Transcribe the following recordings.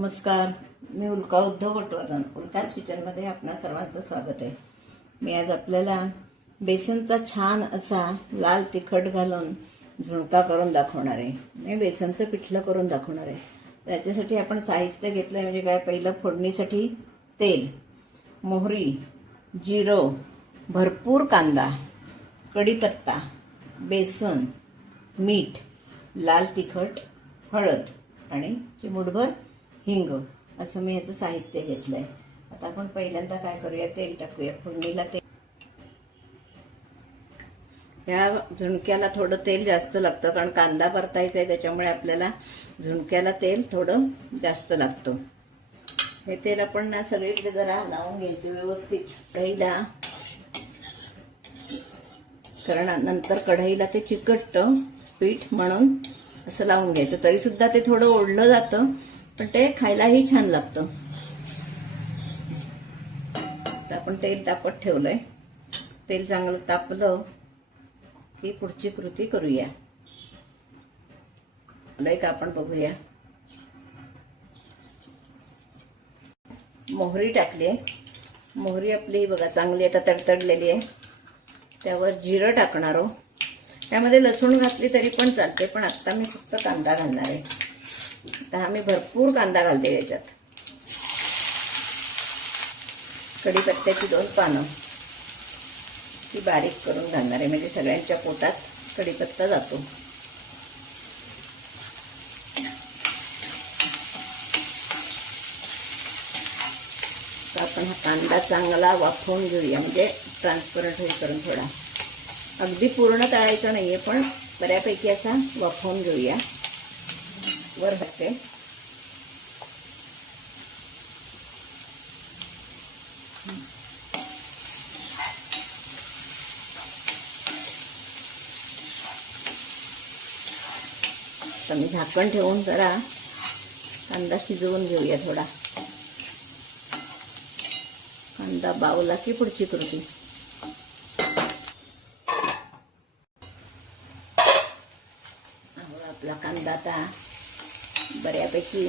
नमस्कार, मी उल्का उद्धव पटवर्धन. उल्काच किचनमध्ये आपणा सर्वांचं स्वागत आहे. मी आज आपल्याला बेसनचा छान असा लाल तिखट घालून झुणका करून दाखवणार आहे. मी बेसनचं पिठलं करून दाखवणार आहे. त्याच्यासाठी आपण साहित्य घेतलं आहे म्हणजे काय, पहिलं फोडणीसाठी तेल, मोहरी, जिरं, भरपूर कांदा, कढीपत्ता, बेसन, मीठ, लाल तिखट, हळद आणि चिमूटभर हिंग असं मी याचं साहित्य घेतलं आहे. आता आपण पहिल्यांदा काय करूया, तेल टाकूया फोडणीला. ह्या झुणक्याला थोडं तेल जास्त लागतं कारण कांदा परतायचा आहे, त्याच्यामुळे आपल्याला झुणक्याला तेल थोडं जास्त लागतं. हे तेल आपण ना सगळीकडे जरा लावून घ्यायचं व्यवस्थित कढईला, कारण नंतर कढईला ते चिकटतं पीठ, म्हणून असं लावून घ्यायचं. तरी सुद्धा ते थोडं ओढलं जातं पण ते खायलाही छान लागतं. तर आपण तेल तापत ठेवलंय. तेल चांगलं तापलं की पुढची कृती करूया. का आपण बघूया. मोहरी टाकली आहे. मोहरी आपली बघा चांगली आता तडतडलेली आहे. त्यावर जिरं टाकणार आहोत. त्यामध्ये लसूण घातली तरी पण चालते, पण आता मी फक्त कांदा घालणार आहे. आता मी भरपूर कांदा घालते याच्यात. कढीपत्त्याची 2 पानं ती बारीक करून घालणार आहे, म्हणजे सगळ्यांच्या पोटात कढीपत्ता जातो. तर आपण हा कांदा चांगला वाफवून घेऊया, म्हणजे ट्रान्सपरंट होईपर्यंत. थोडा अगदी पूर्ण तळायचा नाहीये, पण बऱ्यापैकी असा वाफवून घेऊया. वर टाकते. तर मी झाकण ठेवून जरा कांदा शिजवून घेऊया. थोडा कांदा बावला की पुढची कृती. आपला कांदा आता बऱ्यापैकी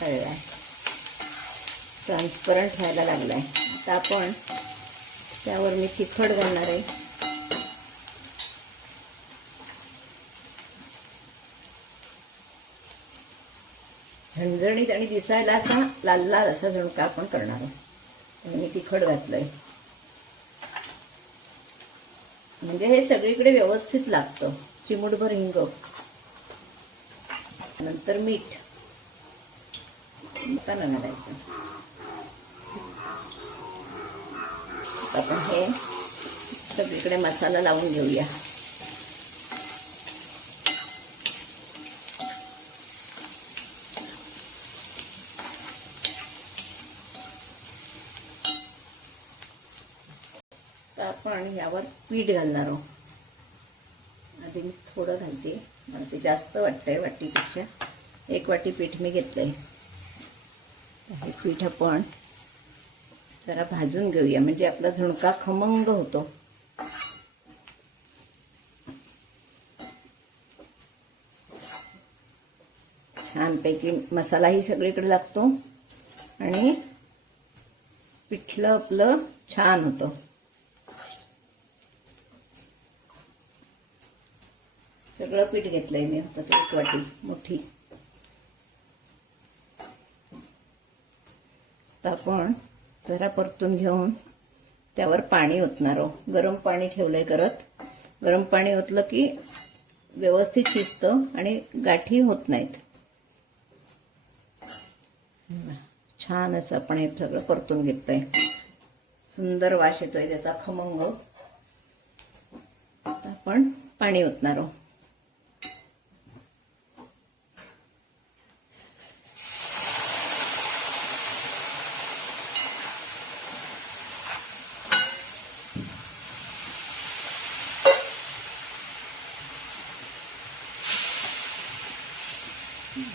तळलाय, ट्रान्सपरंट व्हायला लागलाय. आता आपण त्यावर मी तिखट घालणार आहे. झणझणीत आणि दिसायला असा लाल लाल असा झुणका आपण करणार आहे. मी तिखट घातलंय म्हणजे हे सगळीकडे व्यवस्थित लागतं. चिमूटभर हिंग, नंतर मीठ घालायचं. आपण हे सगळीकडे मसाला लावून घेऊया. तर आपण यावर पीठ घालणार आहोत. आधी मी थोडं घालते, मला ते जास्त वाटतंय वाटीपेक्षा. 1 वाटी पीठ मी घेतलंय. हे पीठ आपण जरा भाजून घेऊया, म्हणजे आपला झुणका खमंग होतो. छानपैकी मसालाही सगळीकडे लागतो आणि पिठलं आपलं छान होतं. सगळं पीठ घेतलंय मी, होतं ते 1 वाटी मोठी. तर आपण जरा परतून घेऊन त्यावर पाणी ओतणार आहोत. गरम पाणी ठेवलंय करत. गरम पाणी ओतलं की व्यवस्थित शिजतं आणि गाठी होत नाहीत. छान असं आपण हे सगळं परतून घेतलंय. सुंदर वास येतोय त्याचा खमंग. आपण पाणी ओतणार आहोत.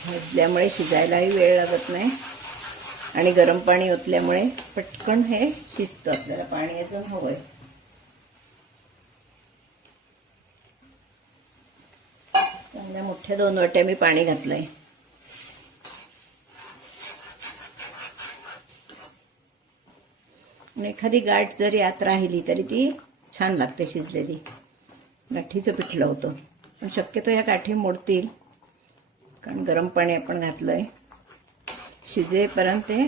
भाजल्यामुळे शिजायलाही वेळ लागत नाही आणि गरम पाणी ओतल्यामुळे पटकन हे शिजतं. आपल्याला पाणी अजून हवंय. चांगल्या मोठ्या 2 वाट्या मी पाणी घातलंय. आणि एखादी गाठ जरी आत राहिली तरी ती छान लागते शिजलेली. गाठीचं पिठलं होतं, पण शक्यतो या गाठी मोडतील कारण गरम पाणी आपण घातलंय. शिजेपर्यंत ते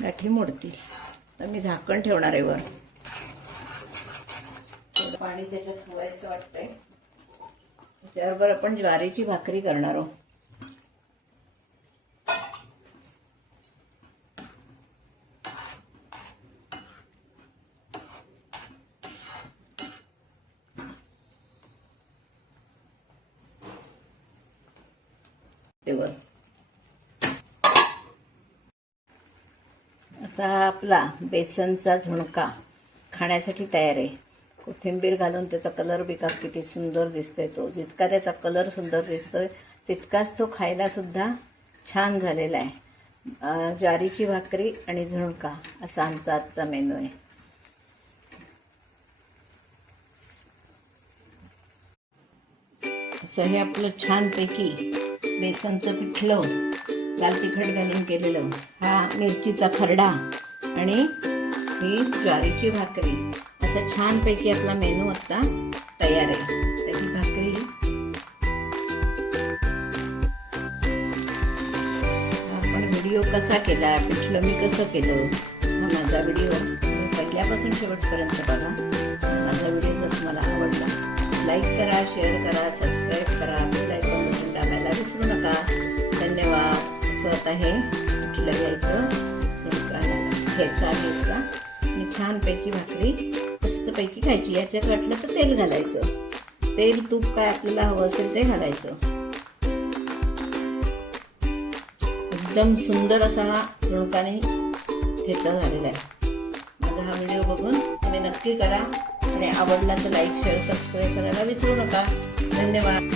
गाठी मोडतील. तर मी झाकण ठेवणार आहे वर. थोडं पाणी त्याच्यात हवायचं वाटतंय. त्याबरोबर आपण ज्वारीची भाकरी करणार आहोत. असा आपला बेसनचा झुणका खाण्यासाठी तयार आहे. कोथिंबीर घालून त्याचा कलर बिका किती सुंदर दिसतोय. तो जितका त्याचा कलर सुंदर दिसतोय तितकाच तो खायला सुद्धा छान झालेला आहे. ज्वारीची भाकरी आणि झुणका असा आमचा आजचा मेनू आहे. असं हे आपलं छानपैकी बेसनचं पिठलं, लाल तिखट घालून केलेलं, हा मिरचीचा खरडा आणि ही ज्वारीची भाकरी, असा छानपैकी आपला मेनू आता तयार आहे. तर ही भाकरी आपण व्हिडिओ कसा केला, पिठलं मी कसं केलं, हा माझा व्हिडिओ पहिल्यापासून शेवटपर्यंत बघा. माझा व्हिडिओ जर तुम्हाला आवडला लाईक करा, शेअर करा, सबस्क्राईब करा, बेल आयकॉन बटन दाबायला विसरू नका. धन्यवाद. असं आता हे पिठलं घ्यायचं, ठेचा घ्यायचा आणि छानपैकी भाकरी मस्तपैकी खायची. याच्यात वाटलं तर तेल घालायचं, तेल तूप काय आपल्याला हवं असेल ते घालायचं. एकदम सुंदर असा हा झुणकाने ठेचा झालेला आहे. माझा हा व्हिडिओ बघून तुम्ही नक्की करा आणि आवडला तर लाईक शेअर सबस्क्राईब करायला विसरू नका. धन्यवाद.